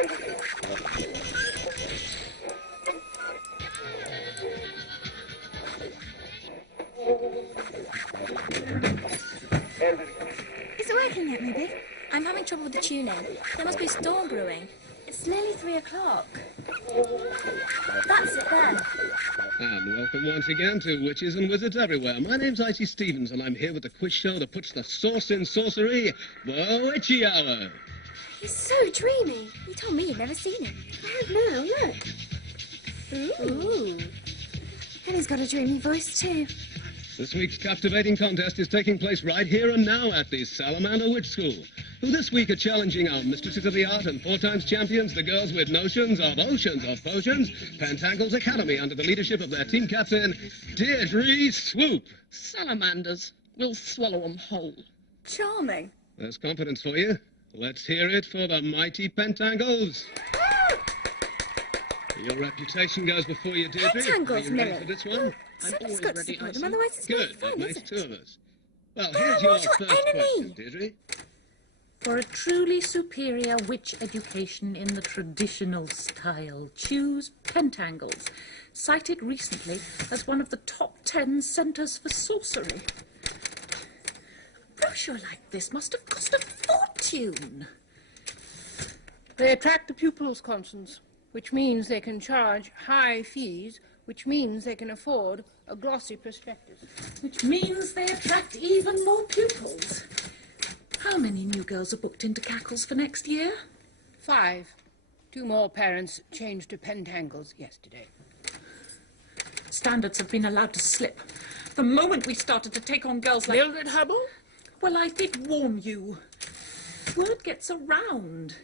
Is it working yet, maybe? I'm having trouble with the tuning. There must be a storm brewing. It's nearly 3 o'clock. That's it then. And welcome once again to Witches and Wizards Everywhere. My name's Icy Stevens, and I'm here with the quiz show that puts the sauce in sorcery, the Witchy Hour. He's so dreamy. You told me you'd never seen him. I have now, look. Ooh. And he's got a dreamy voice too. This week's captivating contest is taking place right here and now at the Salamander Witch School, who this week are challenging our mistresses of the art and 4-times champions, the girls with notions of oceans of potions, Pentangles Academy, under the leadership of their team captain, Deirdre Swoop. Salamanders. We'll swallow 'em whole. Charming. There's confidence for you. Let's hear it for the mighty Pentangles. Your reputation goes before you, Deirdre. Pentangles, Are you ready Millie. for this one? Somebody's got to support them, otherwise it's Good, not fun, that makes is it? 2 of us. Well, here's your mortal first enemy. question, Deirdre. For a truly superior witch education in the traditional style, choose Pentangles, cited recently as one of the top 10 centres for sorcery. A brochure like this must have cost a fortune. They attract the pupils, Constance, which means they can charge high fees, which means they can afford a glossy prospectus. Which means they attract even more pupils. How many new girls are booked into Cackles for next year? 5. 2 more parents changed to Pentangles yesterday. Standards have been allowed to slip. The moment we started to take on girls like... Mildred Hubble? Well, I did warn you. Word gets around.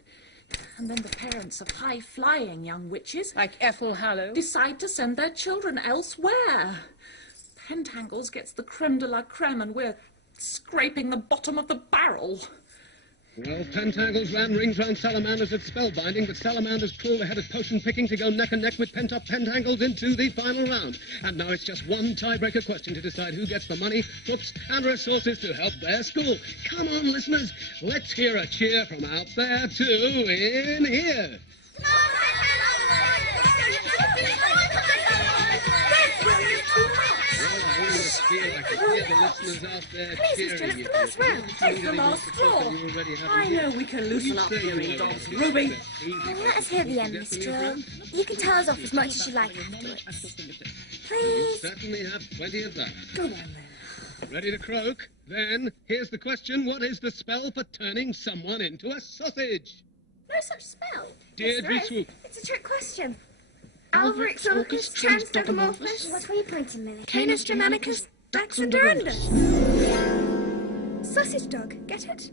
And then the parents of high-flying young witches... Like Ethel Hallow? ...decide to send their children elsewhere. Pentangles gets the creme de la creme, and we're scraping the bottom of the barrel. Well, Pentangles ran rings round Salamanders at spellbinding, but Salamanders crawled ahead at potion picking to go neck and neck with pent-up Pentangles into the final round. And now it's just one tiebreaker question to decide who gets the money, books, and resources to help their school. Come on, listeners, let's hear a cheer from out there to in here. I can hear the listeners out there cheering. It's the last round. It's the last straw. I know we can loosen up hearing dogs. Ruby! Let us hear the end, Miss Drill. You can tell us off as much as you like afterwards. Please. Certainly have plenty of that. Go on, then. Ready to croak? Then, here's the question. What is the spell for turning someone into a sausage? No such spell. Deirdre Yes, there is. Swoop. It's a trick question. Alvarix Orcus Transdodomorphus, what were you pointing, Millie? Canis Germanicus Daxodorandus. Sausage dog, get it?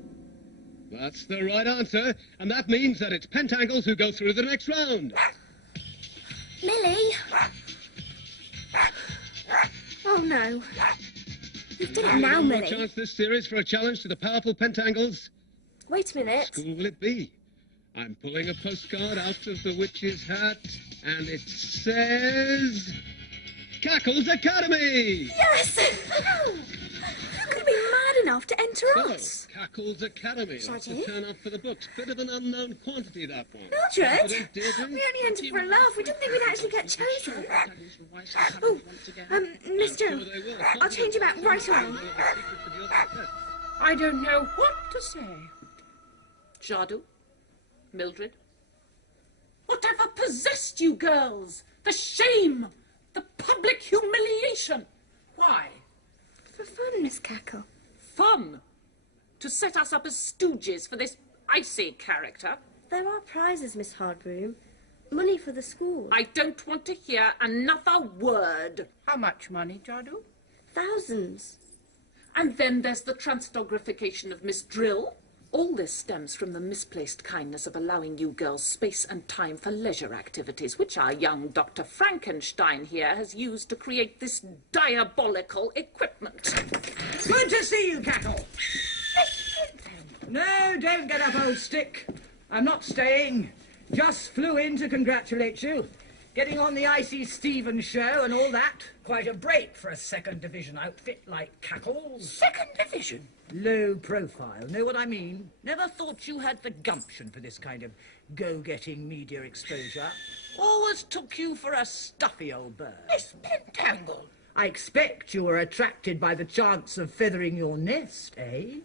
That's the right answer, and that means that it's Pentangles who go through the next round. Millie! Oh no. You've done it now, One more Millie. chance this series for a challenge to the powerful Pentangles. Wait a minute. Who will it be? I'm pulling a postcard out of the witch's hat, and it says... Cackles Academy! Yes! Who could be mad enough to enter us? So, Cackles Academy. Lots to turn up for the books. Bit of an unknown quantity, that one. Mildred? Deirdre? We only entered for a laugh. We didn't think we'd actually get chosen. Oh, Miss Drill, Sure they will. I'll change you out right away. I don't know what to say. Jadu? Mildred? Whatever possessed you girls? The shame! The public humiliation! Why? For fun, Miss Cackle. Fun? To set us up as stooges for this icy character? There are prizes, Miss Hardroom. Money for the school. I don't want to hear another word. How much money, Jadu? Thousands. And then there's the transdogrification of Miss Drill. All this stems from the misplaced kindness of allowing you girls space and time for leisure activities, which our young Dr. Frankenstein here has used to create this diabolical equipment. Good to see you, Cackle. No, don't get up, old stick. I'm not staying. Just flew in to congratulate you. Getting on the Icy Stevens show and all that. Quite a break for a second division outfit like Cackle's. Second division? Low profile. Know what I mean? Never thought you had the gumption for this kind of go-getting media exposure. Always took you for a stuffy old bird. Miss Pentangle. I expect you were attracted by the chance of feathering your nest, eh?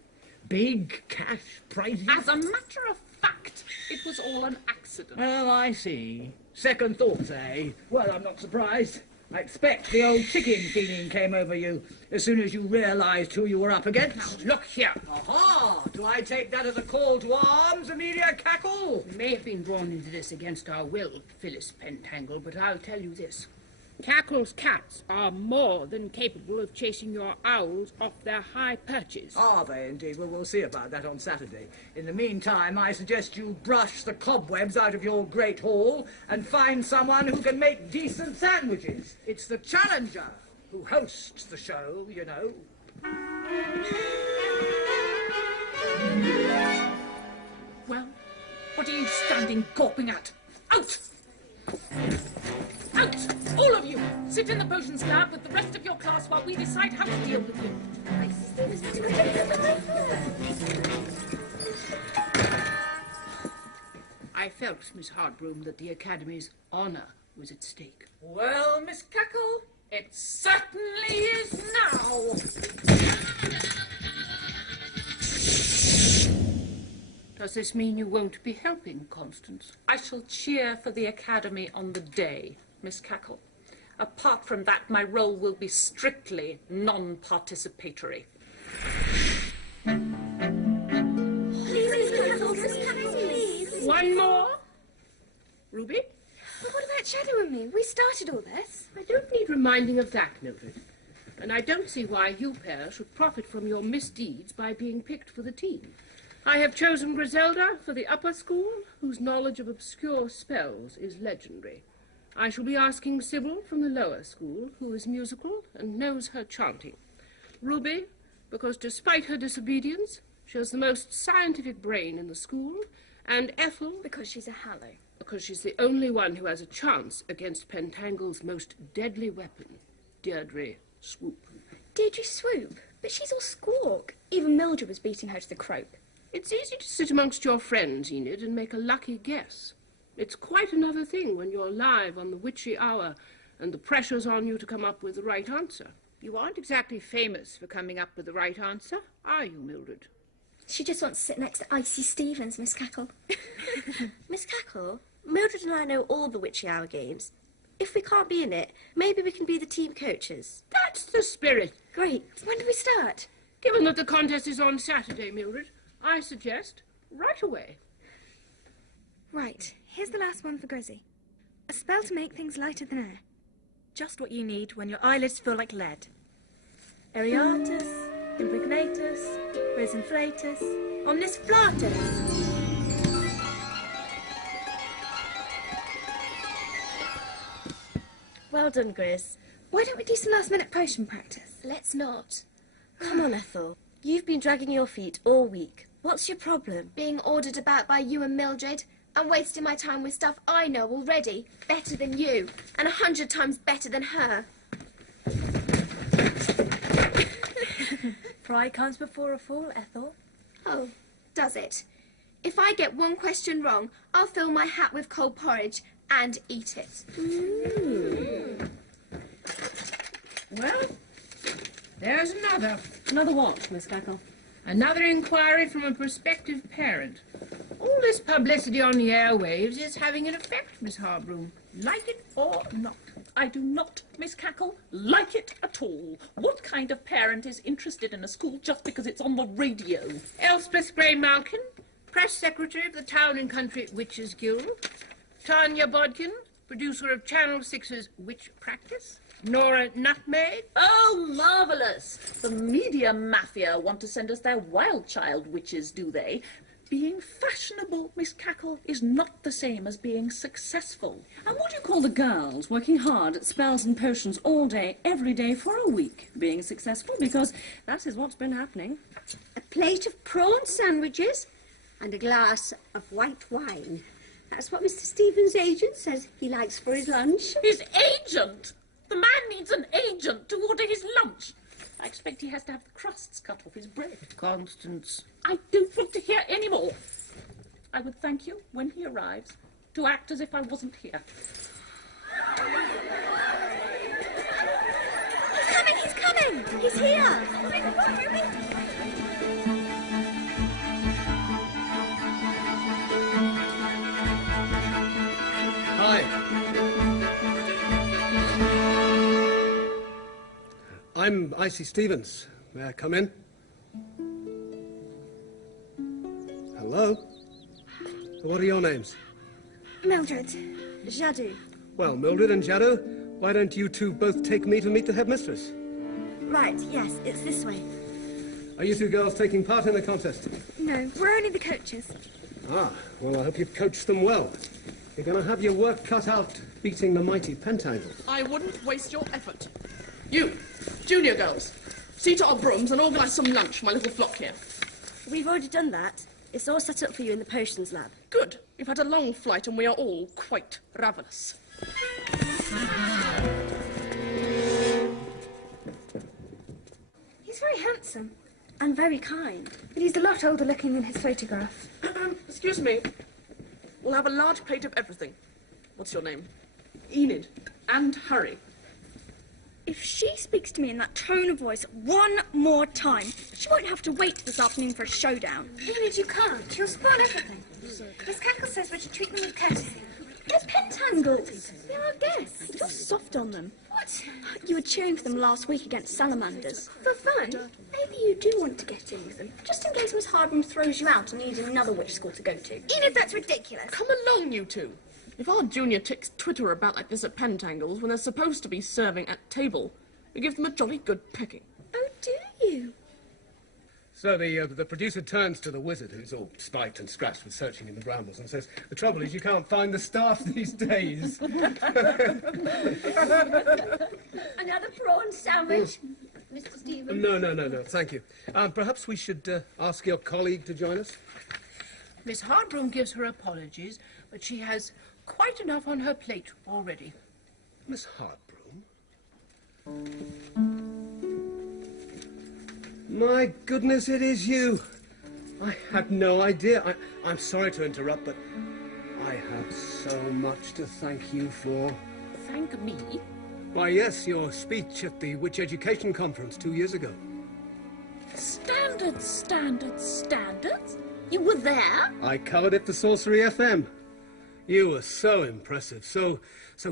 Big cash prizes. As a matter of fact, it was all an accident. Oh, I see. Second thoughts, eh? Well, I'm not surprised. I expect the old chicken feeling came over you as soon as you realised who you were up against. Look here. Aha! Do I take that as a call to arms, Amelia Cackle? We may have been drawn into this against our will, Phyllis Pentangle, but I'll tell you this. Cackle's cats are more than capable of chasing your owls off their high perches. Are they indeed? Well, we'll see about that on Saturday. In the meantime, I suggest you brush the cobwebs out of your great hall and find someone who can make decent sandwiches. It's the challenger who hosts the show, you know. Well, what are you standing gawping at? Out! Out! All of you! Sit in the potions lab with the rest of your class while we decide how to deal with you. I felt, Miss Hardbroom, that the Academy's honour was at stake. Well, Miss Cackle, it certainly is now. Does this mean you won't be helping, Constance? I shall cheer for the Academy on the day, Miss Cackle. Apart from that, my role will be strictly non-participatory. Please, please. One more? Ruby? But what about Shadow and me? We started all this. I don't need reminding of that, Mildred. And I don't see why you pair should profit from your misdeeds by being picked for the team. I have chosen Griselda for the upper school, whose knowledge of obscure spells is legendary. I shall be asking Sybil from the lower school, who is musical and knows her chanting. Ruby, because despite her disobedience, she has the most scientific brain in the school, and Ethel, Because she's a Hallow. because she's the only one who has a chance against Pentangle's most deadly weapon, Deirdre Swoop. Deirdre Swoop? But she's all squawk. Even Mildred was beating her to the croak. It's easy to sit amongst your friends, Enid, and make a lucky guess. It's quite another thing when you're live on the witchy hour and the pressure's on you to come up with the right answer. You aren't exactly famous for coming up with the right answer, are you, Mildred? She just wants to sit next to Icy Stevens, Miss Cackle. Miss Cackle, Mildred and I know all the Witchy Hour games. If we can't be in it, maybe we can be the team coaches. That's the spirit. Great. When do we start? Given that the contest is on Saturday, Mildred, I suggest right away. Right. Here's the last one for Grizzy. A spell to make things lighter than air. Just what you need when your eyelids feel like lead. Ariatus, Impregnatus, Rosinflatus, Omnisflatus. Well done, Grizz. Why don't we do some last-minute potion practice? Let's not. Come on, Ethel. You've been dragging your feet all week. What's your problem? Being ordered about by you and Mildred, and wasting my time with stuff I know already, better than you, and 100 times better than her. Pride comes before a fall, Ethel. Oh, does it? If I get one question wrong, I'll fill my hat with cold porridge and eat it. Well, there's another. Another what, Miss Cackle? Another inquiry from a prospective parent. All this publicity on the airwaves is having an effect, Miss Harbroom. Like it or not. I do not, Miss Cackle, like it at all. What kind of parent is interested in a school just because it's on the radio? Elspeth Gray-Malkin, press secretary of the Town and Country Witches Guild. Tanya Bodkin, producer of Channel 6's Witch Practice. Nora Nutmeg. Oh, marvellous! The media mafia want to send us their wild child witches, do they? Being fashionable, Miss Cackle, is not the same as being successful. And what do you call the girls working hard at spells and potions all day, every day for a week, being successful? Because that is what's been happening. A plate of prawn sandwiches and a glass of white wine. That's what Mr. Stevens' agent says he likes for his lunch. His agent? The man needs an agent to order his lunch. I expect he has to have the crusts cut off his bread. Constance. I don't want to hear any more. I would thank you, when he arrives, to act as if I wasn't here. He's coming! He's here! Hi. I'm Icy Stevens. May I come in? Hello? What are your names? Mildred. Jadou. Well, Mildred and Jadou, why don't you two both take me to meet the headmistress? Right, yes, it's this way. Are you two girls taking part in the contest? No, we're only the coaches. Ah, well, I hope you've coached them well. You're going to have your work cut out beating the mighty Pentangle. I wouldn't waste your effort. You, junior girls, see to our brooms and organise some lunch for my little flock here. We've already done that. It's all set up for you in the potions lab. Good. You've had a long flight and we are all quite ravenous. He's very handsome. And very kind. But he's a lot older looking than his photograph. Excuse me. We'll have a large plate of everything. What's your name? Enid. And hurry. If she speaks to me in that tone of voice one more time, she won't have to wait this afternoon for a showdown. Enid, you can't. You'll spoil everything. Miss Cackle says we're to treat them with courtesy. There's pentangles. They're our guests. You're soft on them. What? You were cheering for them last week against salamanders. For fun? Maybe you do want to get in with them. Just in case Miss Hardman throws you out and needs another witch school to go to. Enid, that's ridiculous. Come along, you two. If our junior ticks twitter about like this at Pentangles when they're supposed to be serving at table, we give them a jolly good picking. Oh, do you? So the producer turns to the wizard, who's all spiked and scratched with searching in the brambles, and says, "The trouble is you can't find the staff these days." Another prawn sandwich, Mr. Stevens? No, thank you. Perhaps we should ask your colleague to join us? Miss Hardbroom gives her apologies, but she has quite enough on her plate already. Miss Hardbroom? My goodness, it is you. I had no idea. I'm sorry to interrupt, but I have so much to thank you for. Thank me? Why, yes, your speech at the Witch Education Conference 2 years ago. Standards. You were there? I covered it for Sorcery FM. You were so impressive, so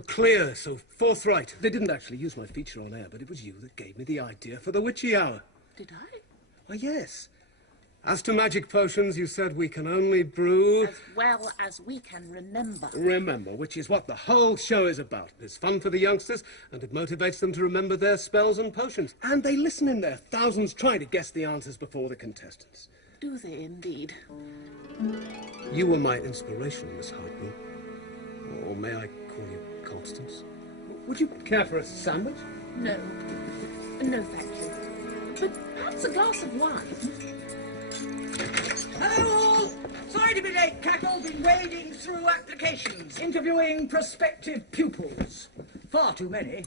clear, so forthright. They didn't actually use my feature on air, but it was you that gave me the idea for the Witchy Hour. Did I? Why, yes. As to magic potions, you said we can only brew... As well as we can remember. Remember, which is what the whole show is about. It's fun for the youngsters, and it motivates them to remember their spells and potions. And they listen in there, thousands trying to guess the answers before the contestants. Do they indeed? You were my inspiration, Miss Hartman. Or may I call you Constance? Would you care for a sandwich? No, thank you. But perhaps a glass of wine? Hello all! Sorry to be late, Cackle. Been wading through applications, interviewing prospective pupils. Far too many.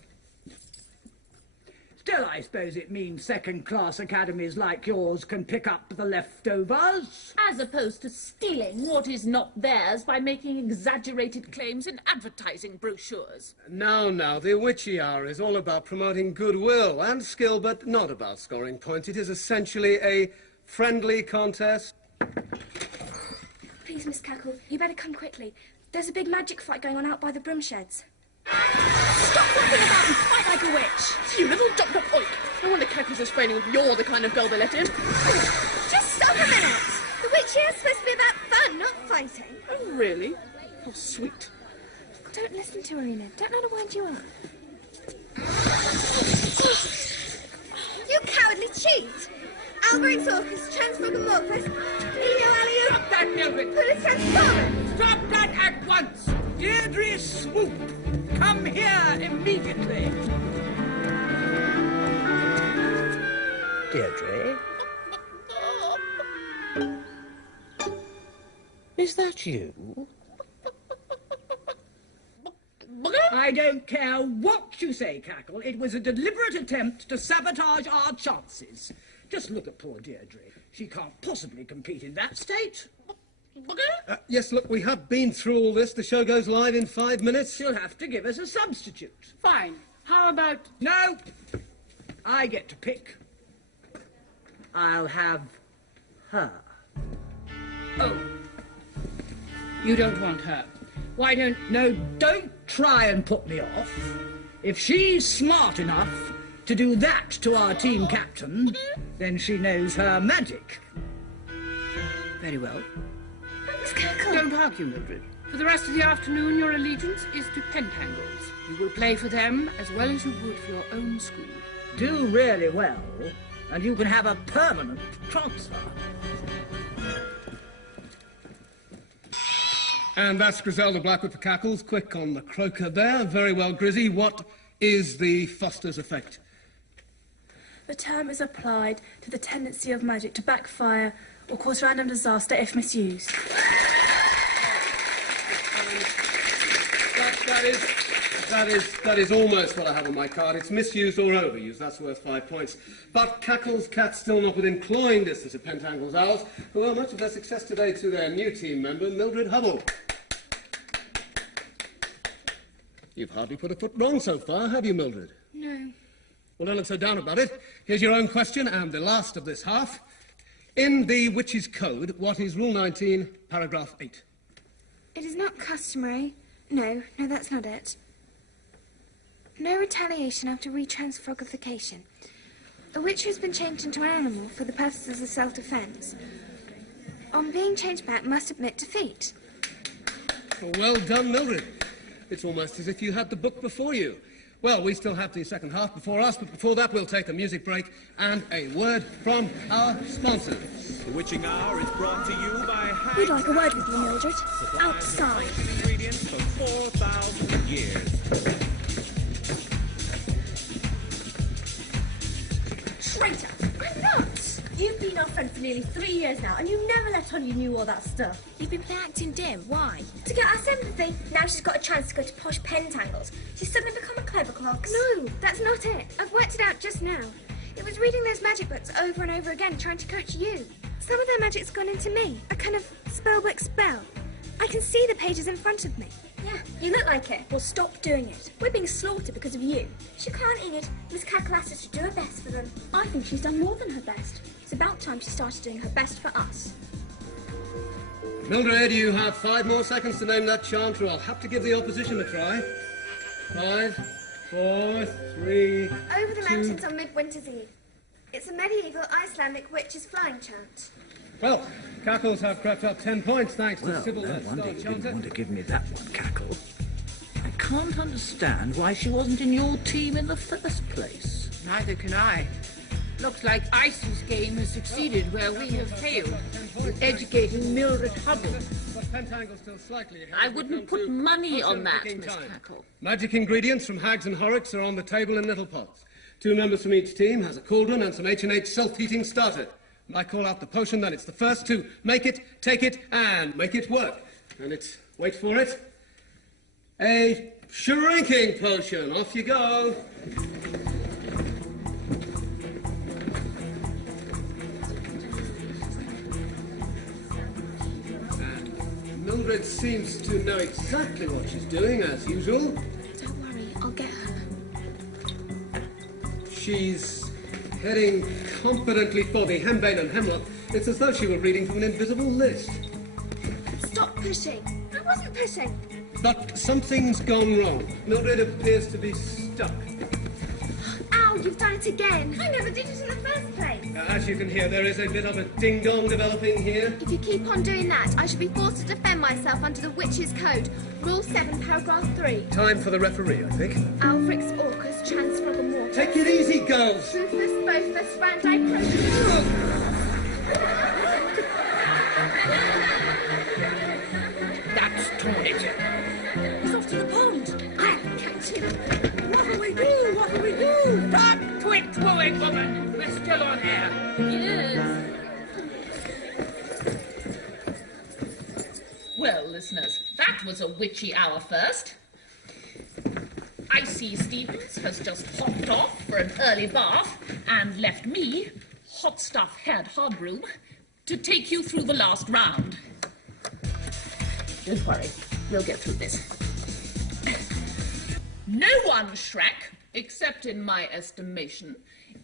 Still, I suppose it means second-class academies like yours can pick up the leftovers. As opposed to stealing what is not theirs by making exaggerated claims in advertising brochures. Now, the Witchy Hour is all about promoting goodwill and skill, but not about scoring points. It is essentially a friendly contest. Please, Miss Cackle, you better come quickly. There's a big magic fight going on out by the broom sheds. Stop flapping about and fight like a witch! You little jumped-up oik! No wonder Cackles is feigning you're the kind of girl they let in. Just stop a minute! The witch here is supposed to be about fun, not fighting. Oh, really? How sweet. Don't listen to her, Enid. Don't let her wind you up. You cowardly cheat! Alberic's Orcus, Transmogomorphus, Elio Alley, Stop that, Mildred! Pulis Transformers! Stop that at once! Deirdre Swoop! Come here immediately! Deirdre? Is that you? I don't care what you say, Cackle. It was a deliberate attempt to sabotage our chances. Just look at poor Deirdre. She can't possibly compete in that state. Yes, look, we have been through all this. The show goes live in 5 minutes. She'll have to give us a substitute. Fine. How about... No! I get to pick. I'll have her. Oh. You don't want her. Why don't... No, don't try and put me off. If she's smart enough to do that to our team captain, then she knows her magic. Very well. Miss Cackle. Don't argue, Mildred. For the rest of the afternoon, your allegiance is to Pentangles. You will play for them as well as you would for your own school. Do really well, and you can have a permanent transfer. And that's Griselda Blackwood for Cackles. Quick on the croaker there. Very well, Grizzy. What is the Foster's effect? The term is applied to the tendency of magic to backfire or cause random disaster if misused. That is almost what I have on my card. It's misused or overused. That's worth 5 points. But Cackle's cat's still not within clawing distance of Pentangle's owls, who owe much of their success today to their new team member, Mildred Hubble. You've hardly put a foot wrong so far, have you, Mildred? No. Well, don't look so down about it. Here's your own question, and the last of this half. In the Witch's Code, what is Rule 19, Paragraph 8? It is not customary. No, that's not it. No retaliation after retransfogrification. A witch who has been changed into an animal for the purposes of self-defense, on being changed back, must admit defeat. Well done, Mildred. It's almost as if you had the book before you. Well, we still have the second half before us, but before that, we'll take a music break and a word from our sponsors. The Witching Hour is brought to you by... We'd like a word with you, Mildred. Outside. Ingredients for 4,000 years. Traitor! I'm not! You've been our friend for nearly 3 years now, and you never let on you knew all that stuff. You've been acting dim. Why? To get our sympathy. Now she's got a chance to go to posh Pentangles. She's suddenly become a clever clogs. No, that's not it. I've worked it out just now. It was reading those magic books over and over again, trying to coach you. Some of their magic's gone into me. A kind of spellbook spell. I can see the pages in front of me. Yeah, you look like it. Well, stop doing it. We're being slaughtered because of you. She can't, Enid. Miss Cackle asked us to do her best for them. I think she's done more than her best. It's about time she started doing her best for us. Mildred, you have 5 more seconds to name that chant, or I'll have to give the opposition a try. 5, 4, 3, Over the 2... mountains on Midwinter's Eve. It's a medieval Icelandic witch's flying chant. Well, Cackles have crept up 10 points thanks to Well, Sybil no wonder you Chanter. didn't want to give me that one, Cackle. I can't understand why she wasn't in your team in the first place. Neither can I. Looks like Ice's game has succeeded where we have failed in educating Mildred Hubble. But Pentangle's still slightly ahead. I wouldn't put money on that, Picking Miss time. Cackle. Magic ingredients from hags and horrocks are on the table in little pots. 2 members from each team has a cauldron and some H&H self-heating starter. I call out the potion, then it's the first to make it, take it, and make it work. And it's, wait for it, a shrinking potion. Off you go. And Mildred seems to know exactly what she's doing, as usual. Don't worry, I'll get her. She's heading confidently for the henbane and hemlock. It's as though she were reading from an invisible list. Stop pushing. I wasn't pushing. But something's gone wrong. Mildred appears to be stuck. Ow, you've done it again. I never did it in the first place. As you can hear, there is a bit of a ding-dong developing here. If you keep on doing that, I shall be forced to defend myself under the Witch's Code. Rule 7, Paragraph 3. Time for the referee, I think. Alfrix Orcus, Transfrog Mortis. Take it easy, girls. Rufus, Bothus, Randi, That's torn it. He's off to the pond. I'll catch him. What'll we do? What'll we do? Stop twit-twooing, woman. We're still on air. Yes. Well, listeners, that was a witchy hour first. Icy Stevens has just hopped off for an early bath and left me, hot stuff head hardroom, to take you through the last round. Don't worry, we'll get through this. No one shrank, except in my estimation,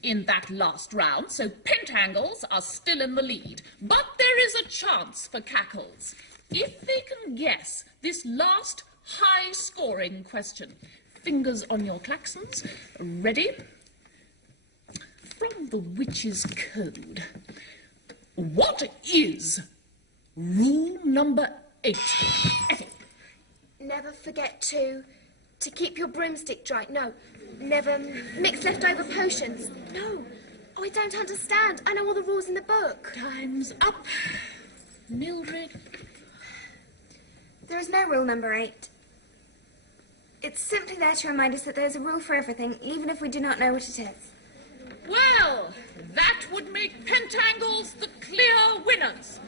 in that last round, so Pentangles are still in the lead. But there is a chance for Cackles. If they can guess this last high-scoring question. Fingers on your klaxons. Ready? From the Witch's Code. What is rule number 8? Effie. Never forget to keep your broomstick dry. No, never mix leftover potions. No, oh, I don't understand. I know all the rules in the book. Time's up. Mildred. There is no rule number 8. It's simply there to remind us that there's a rule for everything, even if we do not know what it is. Well, that would make Pentangles the clear winners.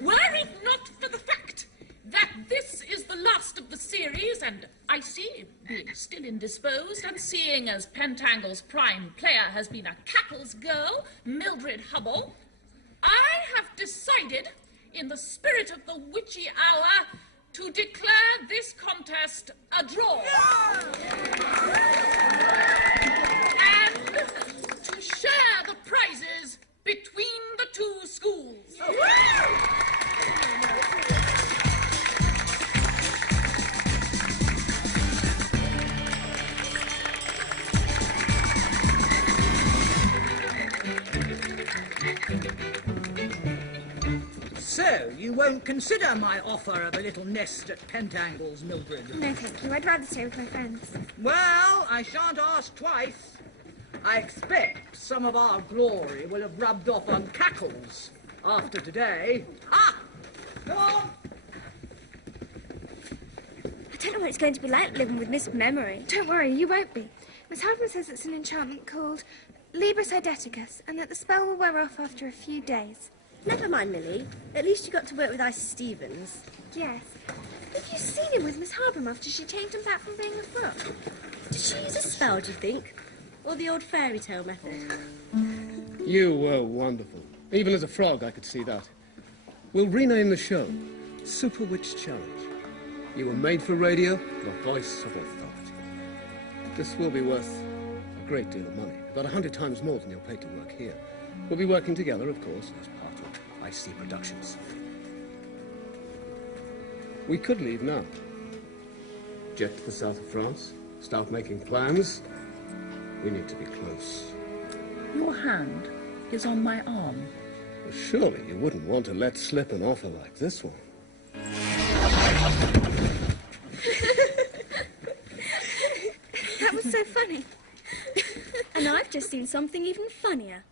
Were it not for the fact that this is the last of the series, and Icy, being still indisposed, and seeing as Pentangles' prime player has been a Cackles girl, Mildred Hubble, I have decided, in the spirit of the witchy hour, to declare this contest a draw. And to share the prizes between the two schools. So, you won't consider my offer of a little nest at Pentangles, Mildred? No, thank you. I'd rather stay with my friends. Well, I shan't ask twice. I expect some of our glory will have rubbed off on Cackles after today. Ah! Come on! I don't know what it's going to be like living with Miss Memory. Don't worry, you won't be. Miss Hardman says it's an enchantment called Libris Eideticus, and that the spell will wear off after a few days. Never mind, Millie. At least you got to work with Icy Stevens. Yes. Have you seen him with Miss Harborough after she changed him back from being a frog? Did she use a spell, do you think? Or the old fairy tale method? You were wonderful. Even as a frog, I could see that. We'll rename the show Super Witch Challenge. You were made for radio, the voice of authority. This will be worth a great deal of money, about 100 times more than you're paid to work here. We'll be working together, of course, as part of Icy Productions. We could leave now. Jet to the south of France, start making plans. We need to be close. Your hand is on my arm. Well, surely you wouldn't want to let slip an offer like this one. That was so funny. And I've just seen something even funnier.